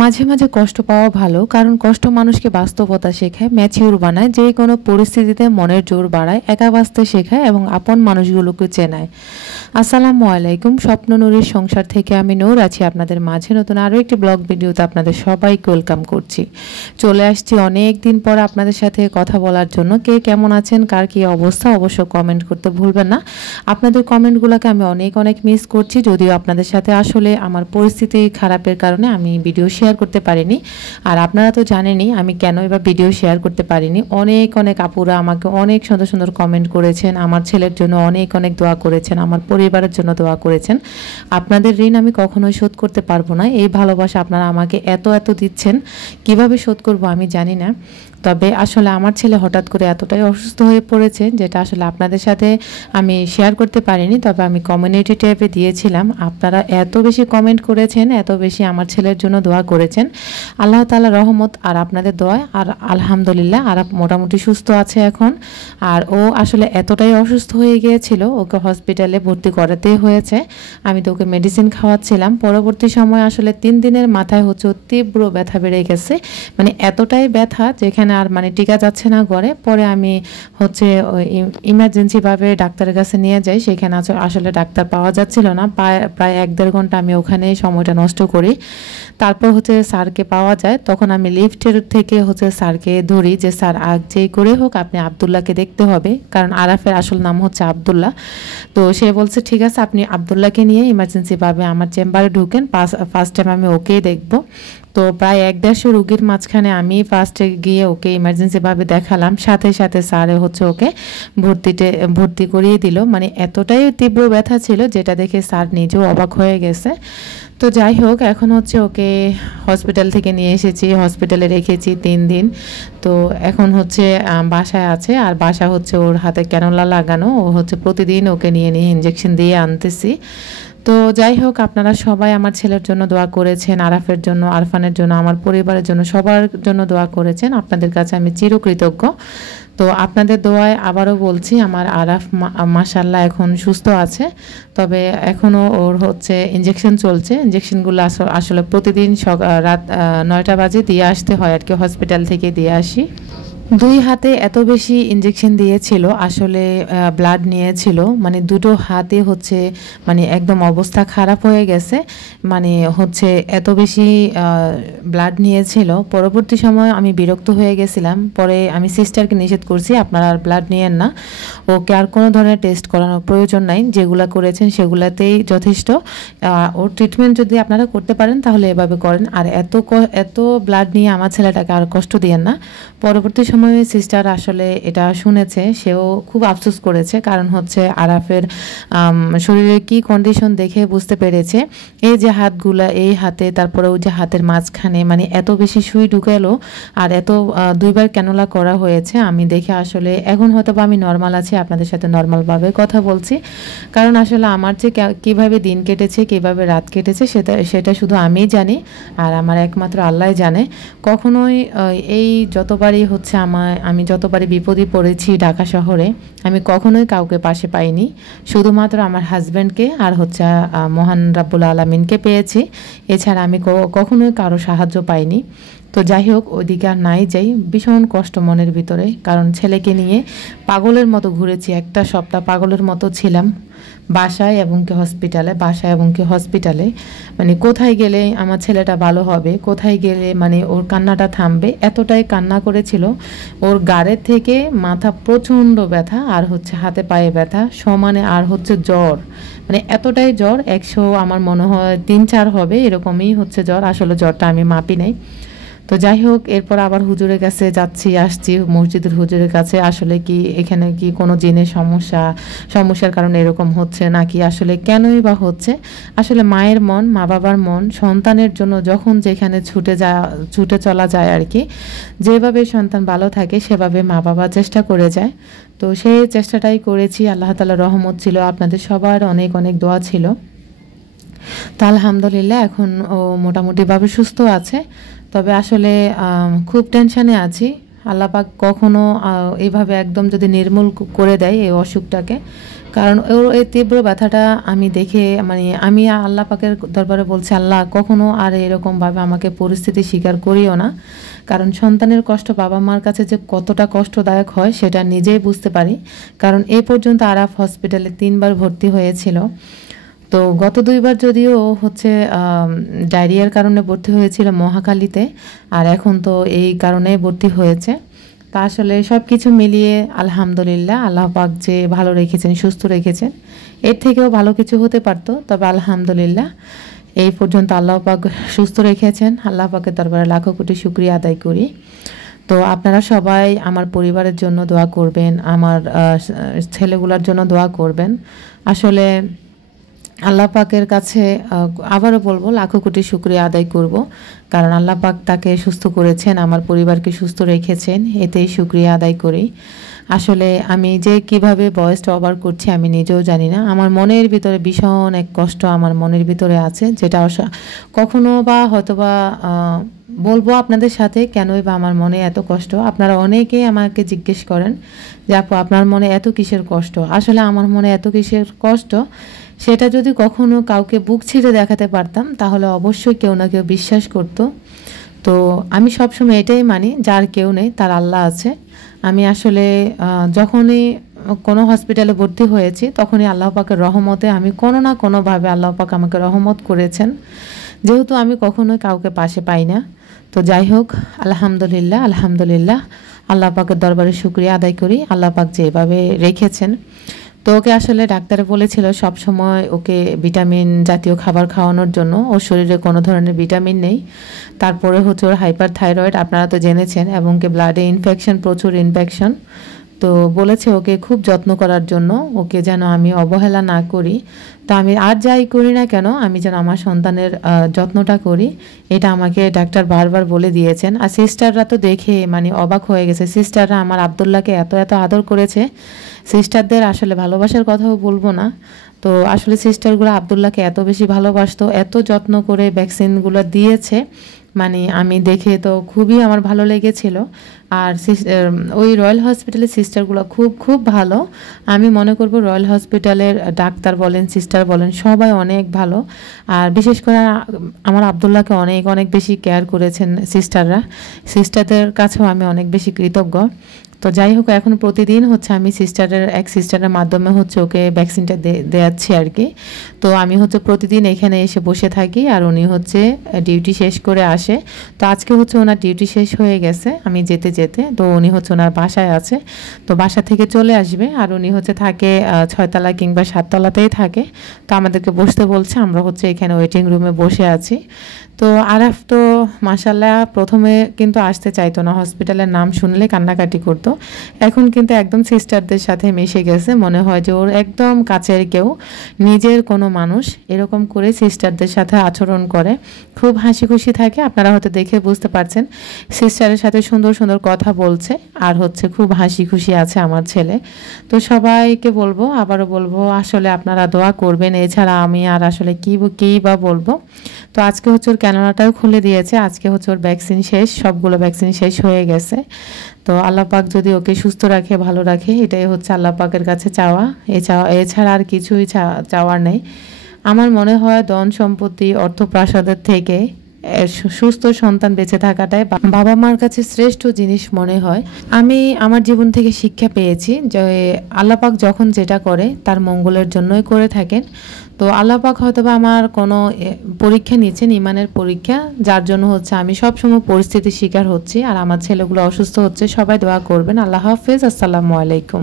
মাঝে মাঝে কষ্ট পাওয়া ভালো, কারণ কষ্ট মানুষকে বাস্তবতা শেখায়, ম্যাচিউর বানায়, যে কোনো পরিস্থিতিতে মনের জোর বাড়ায়, একা বাঁচতে শেখায় এবং আপন মানুষগুলোকে চেনায়। আসসালামু আলাইকুম, স্বপ্ন নূরের সংসার থেকে আমি নূর আছি আপনাদের মাঝে নতুন আরও একটি ব্লগ ভিডিওতে আপনাদের সবাইকে ওয়েলকাম করছি। চলে আসছি অনেক দিন পর আপনাদের সাথে কথা বলার জন্য। কে কেমন আছেন, কার কী অবস্থা অবশ্য কমেন্ট করতে ভুলবেন না। আপনাদের কমেন্টগুলোকে আমি অনেক অনেক মিস করছি, যদিও আপনাদের সাথে আসলে আমার পরিস্থিতি খারাপের কারণে আমি ভিডিও শেয়ার করতে পারিনি। আর আপনারা তো জানেনই আমি কেন এবার ভিডিও শেয়ার করতে পারিনি। অনেক অনেক আপুরা আমাকে অনেক সুন্দর সুন্দর কমেন্ট করেছেন, আমার ছেলের জন্য অনেক অনেক দোয়া করেছেন, আমার পরিবারের জন্য দোয়া করেছেন। আপনাদের ঋণ আমি কখনোই শোধ করতে পারবো না। এই ভালোবাসা আপনারা আমাকে এত এত দিচ্ছেন, কিভাবে শোধ করব আমি জানি না। তবে আসলে আমার ছেলে হঠাৎ করে এতটাই অসুস্থ হয়ে পড়েছে, যেটা আসলে আপনাদের সাথে আমি শেয়ার করতে পারিনি। তবে আমি কমিউনিটি ট্যাবে দিয়েছিলাম। আপনারা এত বেশি কমেন্ট করেছেন, এত বেশি আমার ছেলের জন্য দোয়া করেছেন। আল্লাহ তাআলা রহমত আর আপনাদের দোয়ায় আর আলহামদুলিল্লাহ আর মোটামুটি সুস্থ আছে এখন। আর ও আসলে এতটাই অসুস্থ হয়ে গিয়েছিল, ওকে হসপিটালে ভর্তি করাতেই হয়েছে। আমি তো ওকে মেডিসিন খাওয়াচ্ছিলাম। পরবর্তী সময় আসলে 3 দিনের মাথায় হচ্ছে তীব্র ব্যথা বেড়ে গেছে, মানে এতটাই ব্যথা যেখানে আর মানে টিকা যাচ্ছে না ঘরে। পরে আমি হচ্ছে ইমার্জেন্সিভাবে ডাক্তারের কাছে নিয়ে যাই। সেখানে আসলে ডাক্তার পাওয়া যাচ্ছিল না। প্রায় 1-1.5 ঘন্টা আমি ওখানেই সময়টা নষ্ট করি। তারপর হচ্ছে স্যারকে পাওয়া যায়। তখন আমি লিফটের থেকে হচ্ছে স্যারকে ধরি যে স্যার যেই করে হোক আপনি আবদুল্লাহকে দেখতে হবে, কারণ আরাফের আসল নাম হচ্ছে আবদুল্লাহ। তো সে বলছে ঠিক আছে আপনি আবদুল্লাহকে নিয়ে ইমার্জেন্সিভাবে আমার চেম্বারে ঢুকেন, ফার্স্ট টাইম আমি ওকেই দেখব। তো প্রায় 1-1.5 রুগীর মাঝখানে আমি ফার্স্টে গিয়ে ওকে ইমার্জেন্সিভাবে দেখালাম, সাথে সাথে স্যারে হচ্ছে ওকে ভর্তি করিয়ে দিল। মানে এতটাই তীব্র ব্যথা ছিল যেটা দেখে স্যার নিজেও অবাক হয়ে গেছে। তো যাই হোক, এখন হচ্ছে ওকে হসপিটাল থেকে নিয়ে এসেছি, হসপিটালে রেখেছি 3 দিন। তো এখন হচ্ছে বাসায় আছে, আর বাসা হচ্ছে ওর হাতে ক্যানোলা লাগানো। ও হচ্ছে প্রতিদিন ওকে নিয়ে নিয়ে ইঞ্জেকশন দিয়ে আনতেছি। তো যাই হোক, আপনারা সবাই আমার ছেলের জন্য দোয়া করেছেন, আরাফের জন্য, আরফানের জন্য, আমার পরিবারের জন্য, সবার জন্য দোয়া করেছেন। আপনাদের কাছে আমি চিরকৃতজ্ঞ। তো আপনাদের দোয়ায় আবারও বলছি আমার আরাফ মাশাআল্লাহ এখন সুস্থ আছে। তবে এখনও ওর হচ্ছে ইঞ্জেকশন চলছে। ইঞ্জেকশনগুলো আসলে প্রতিদিন রাত 9টা বাজে দিয়ে আসতে হয় আর কি, হসপিটাল থেকে দিয়ে আসি। 2 হাতে এত বেশি ইঞ্জেকশন দিয়েছিল, আসলে ব্লাড নিয়েছিল, মানে দুটো হাতে হচ্ছে মানে একদম অবস্থা খারাপ হয়ে গেছে। মানে হচ্ছে এত বেশি ব্লাড নিয়েছিল। পরবর্তী সময় আমি বিরক্ত হয়ে গেছিলাম। পরে আমি সিস্টারকে নিষেধ করছি আপনারা আর ব্লাড নিয়েন না, ওকে আর কোনো ধরনের টেস্ট করানোর প্রয়োজন নাই, যেগুলো করেছেন সেগুলাতেই যথেষ্ট। ওর ট্রিটমেন্ট যদি আপনারা করতে পারেন তাহলে এভাবে করেন, আর এত ব্লাড নিয়ে আমার ছেলেটাকে আর কষ্ট দিয়েন না। পরবর্তী সময়ে সিস্টার আসলে এটা শুনেছে, সেও খুব আফসোস করেছে, কারণ হচ্ছে আরাফের শরীরের কি কন্ডিশন দেখে বুঝতে পেরেছে। এই যে হাতগুলা, এই হাতে, তারপরে ওই যে হাতের মাঝখানে মানে এত বেশি সুই ঢুকালো, আর এত 2বার ক্যানোলা করা হয়েছে। আমি দেখে আসলে এখন হয়তো আমি নর্মাল আছি, আপনাদের সাথে নর্মালভাবে কথা বলছি, কারণ আসলে আমার যে কীভাবে দিন কেটেছে, কীভাবে রাত কেটেছে সেটা শুধু আমিই জানি, আর আমার একমাত্র আল্লাহই জানে। কখনোই এই যতবারই হচ্ছে আমি যতবারই বিপদে পড়েছি ঢাকা শহরে, আমি কখনোই কাউকে পাশে পাইনি, শুধুমাত্র আমার হাজব্যান্ডকে আর হচ্ছে মহান রাব্বুল আলামিনকে পেয়েছি। এছাড়া আমি কখনোই কারো সাহায্য পাইনি। তো যাই হোক, ওইদিকে আর নাই যাই, ভীষণ কষ্ট মনের ভিতরে, কারণ ছেলেকে নিয়ে পাগলের মতো ঘুরেছি, একটা সপ্তাহ পাগলের মতো ছিলাম বাসায় এবং কি হসপিটালে। মানে কোথায় গেলে আমার ছেলেটা ভালো হবে, কোথায় গেলে মানে ওর কান্নাটা থামবে, এতটাই কান্না করেছিল। ওর গাড়ের থেকে মাথা প্রচণ্ড ব্যথা, আর হচ্ছে হাতে পায়ে ব্যথা সমানে, আর হচ্ছে জ্বর, মানে এতটাই জ্বর 100 আমার মনে হয় 3-4 হবে, এরকমই হচ্ছে জ্বর। আসলে জ্বরটা আমি মাপি নাই। তো যাই হোক, এরপর আবার হুজুরের কাছে যাচ্ছি আসছি, মসজিদের হুজুরের কাছে। আসলে কি এখানে কি কোনো জিনের সমস্যার কারণে এরকম হচ্ছে, নাকি আসলে কেনই বা হচ্ছে। আসলে মায়ের মন, মা বাবার মন সন্তানের জন্য যখন যেখানে ছুটে চলা যায় আর কি, যেভাবে সন্তান ভালো থাকে সেভাবে মা বাবা চেষ্টা করে যায়। তো সেই চেষ্টাটাই করেছি। আল্লাহ তাআলার রহমত ছিল, আপনাদের সবার অনেক অনেক দোয়া ছিল। তো আলহামদুলিল্লাহ এখন ও মোটামুটিভাবে সুস্থ আছে। তবে আসলে খুব টেনশানে আছি। আল্লাহ পাক কখনো এইভাবে একদম যদি নির্মূল করে দেয় এই অসুখটাকে, কারণ ওর এই তীব্র ব্যথাটা আমি দেখে মানে আমি আল্লাহ পাকের দরবারে বলছি, আল্লাহ কখনো আর এরকমভাবে আমাকে পরিস্থিতি স্বীকার করিও না। কারণ সন্তানের কষ্ট বাবা মার কাছে যে কতটা কষ্টদায়ক হয় সেটা নিজেই বুঝতে পারি। কারণ এ পর্যন্ত আরাফ হসপিটালে 3 বার ভর্তি হয়েছিল। তো গত 2 বার যদিও হচ্ছে ডায়রিয়ার কারণে ভর্তি হয়েছিল মহাখালীতে, আর এখন তো এই কারণেই ভর্তি হয়েছে। তা আসলে সব কিছু মিলিয়ে আলহামদুলিল্লাহ, আল্লাহ পাক যে ভালো রেখেছেন, সুস্থ রেখেছেন। এর থেকেও ভালো কিছু হতে পারতো, তবে আলহামদুলিল্লাহ এই পর্যন্ত আল্লাহ পাক সুস্থ রেখেছেন। আল্লাহ পাকের দরবারে লাখো কোটি শুকরিয়া আদায় করি। তো আপনারা সবাই আমার পরিবারের জন্য দোয়া করবেন, আমার ছেলেগুলোর জন্য দোয়া করবেন। আসলে আল্লাহ পাকের কাছে আবারও বলবো লাখো কোটি শুকরিয়া আদায় করব, কারণ আল্লাহ পাক তাকে সুস্থ করেছেন, আমার পরিবারকে সুস্থ রেখেছেন, এতেই শুকরিয়া আদায় করি। আসলে আমি যে কিভাবে ভয়েসটা ওভার করছি আমি নিজেও জানি না। আমার মনের ভিতরে ভীষণ এক কষ্ট আমার মনের ভিতরে আছে, যেটা কখনো বা হয়তোবা বলবো আপনাদের সাথে কেনই বা আমার মনে এত কষ্ট। আপনারা অনেকেই আমাকে জিজ্ঞেস করেন যে আপু আপনার মনে এত কিসের কষ্ট। আসলে আমার মনে এত কিসের কষ্ট সেটা যদি কখনো কাউকে বুক ছিঁড়ে দেখাতে পারতাম তাহলে অবশ্যই কেউ না কেউ বিশ্বাস করত। তো আমি সবসময় এটাই মানি, যার কেউ নেই তার আল্লাহ আছে। আমি আসলে যখনই কোনো হসপিটালে ভর্তি হয়েছি তখনই আল্লাহ পাকের রহমতে আমি কোনো না কোনোভাবে আল্লাহ পাক আমাকে রহমত করেছেন, যেহেতু আমি কখনোই কাউকে পাশে পাই না। তো যাই হোক, আলহামদুলিল্লাহ আলহামদুলিল্লাহ, আল্লাহ পাকের দরবারে শুকরিয়া আদায় করি। আল্লাহ পাক যেভাবে রেখেছেন, তো ওকে আসলে ডাক্তারে বলেছিল সব সময় ওকে ভিটামিন জাতীয় খাবার খাওয়ানোর জন্য। ওর শরীরে কোনো ধরনের ভিটামিন নেই। তারপরে হচ্ছে ওর হাইপার থাইরয়েড, আপনারা তো জেনেছেন, এবং কি ব্লাডে ইনফেকশন, প্রচুর ইনফেকশন। তো বলেছে ওকে খুব যত্ন করার জন্য, ওকে যেন আমি অবহেলা না করি। তো আমি আর যাই করি না কেন আমি যেন আমার সন্তানের যত্নটা করি, এটা আমাকে ডাক্তার বারবার বলে দিয়েছেন। আর সিস্টাররা তো দেখে মানে অবাক হয়ে গেছে। সিস্টাররা আমার আবদুল্লাহকে এত এত আদর করেছে। সিস্টারদের আসলে ভালোবাসার কথাও বলবো না। তো আসলে সিস্টারগুলো আবদুল্লাহকে এত বেশি ভালোবাসতো, এত যত্ন করে ভ্যাকসিনগুলো দিয়েছে, মানে আমি দেখে তো খুবই আমার ভালো লেগেছিল। আর ওই রয়্যাল হসপিটালের সিস্টারগুলো খুব খুব ভালো। আমি মনে করব রয়্যাল হসপিটালের ডাক্তার বলেন, সিস্টার বলেন, সবাই অনেক ভালো। আর বিশেষ করে আমার আবদুল্লাহকে অনেক অনেক বেশি কেয়ার করেছেন সিস্টাররা। সিস্টারদের কাছেও আমি অনেক বেশি কৃতজ্ঞ। তো যাই হোক, এখন প্রতিদিন হচ্ছে আমি এক সিস্টারের মাধ্যমে হচ্ছে ওকে ভ্যাকসিনটা দেওয়াচ্ছি আর কি। তো আমি হচ্ছে প্রতিদিন এখানে এসে বসে থাকি, আর উনি হচ্ছে ডিউটি শেষ করে আসে। তো আজকে হচ্ছে ওনার ডিউটি শেষ হয়ে গেছে আমি যেতে যেতে, তো উনি হচ্ছে ওনার বাসায় আছে। তো বাসা থেকে চলে আসবে, আর উনি হচ্ছে থাকে 6 তলা কিংবা 7 তলাতেই থাকে। তো আমাদেরকে বসতে বলছে, আমরা হচ্ছে এখানে ওয়েটিং রুমে বসে আছি। তো আরাফ তো মাশাল্লাহ প্রথমে কিন্তু আসতে চাইতো না, হসপিটালের নাম শুনলে কান্নাকাটি করতো। এখন কিন্তু একদম সিস্টারদের সাথে মিশে গেছে, মনে হয় যে ওর একদম কাছের কেউ, নিজের কোনো মানুষ, এরকম করে সিস্টারদের সাথে আচরণ করে, খুব হাসি খুশি থাকে। আপনারা হয়তো দেখে বুঝতে পারছেন সিস্টারের সাথে সুন্দর সুন্দর কথা বলছে, আর হচ্ছে খুব হাসি খুশি আছে আমার ছেলে। তো সবাইকে বলবো, আবারও বলবো, আসলে আপনারা দোয়া করবেন, এছাড়া আমি আর আসলে কী বা বলবো। তো আজকে হচ্ছে ওর ক্যানোলাটাও খুলে দিয়েছে, আজকে হচ্ছে ওর ভ্যাকসিন শেষ, সবগুলো ভ্যাকসিন শেষ হয়ে গেছে। তো আল্লাহ পাক যদি ওকে সুস্থ রাখে, ভালো রাখে, এটাই হচ্ছে আল্লাহ পাকের কাছে চাওয়া। এছাড়া আর কিছুই চাওয়ার নেই। আমার মনে হয় ধন সম্পত্তি, অর্থ প্রাসাদের থেকে সুস্থ সন্তান বেঁচে থাকাটাই বাবা মার কাছে শ্রেষ্ঠ জিনিস মনে হয়। আমি আমার জীবন থেকে শিক্ষা পেয়েছি যে আল্লাহ পাক যখন যেটা করে তার মঙ্গলের জন্যই করে থাকেন। তো আল্লাহ পাক হয়তোবা আমার কোনো পরীক্ষা নিচ্ছেন, ইমানের পরীক্ষা, যার জন্য হচ্ছে আমি সবসময় পরিস্থিতির শিকার হচ্ছি, আর আমার ছেলেগুলো অসুস্থ হচ্ছে। সবাই দোয়া করবেন। আল্লাহ হাফেজ, আসসালামু আলাইকুম।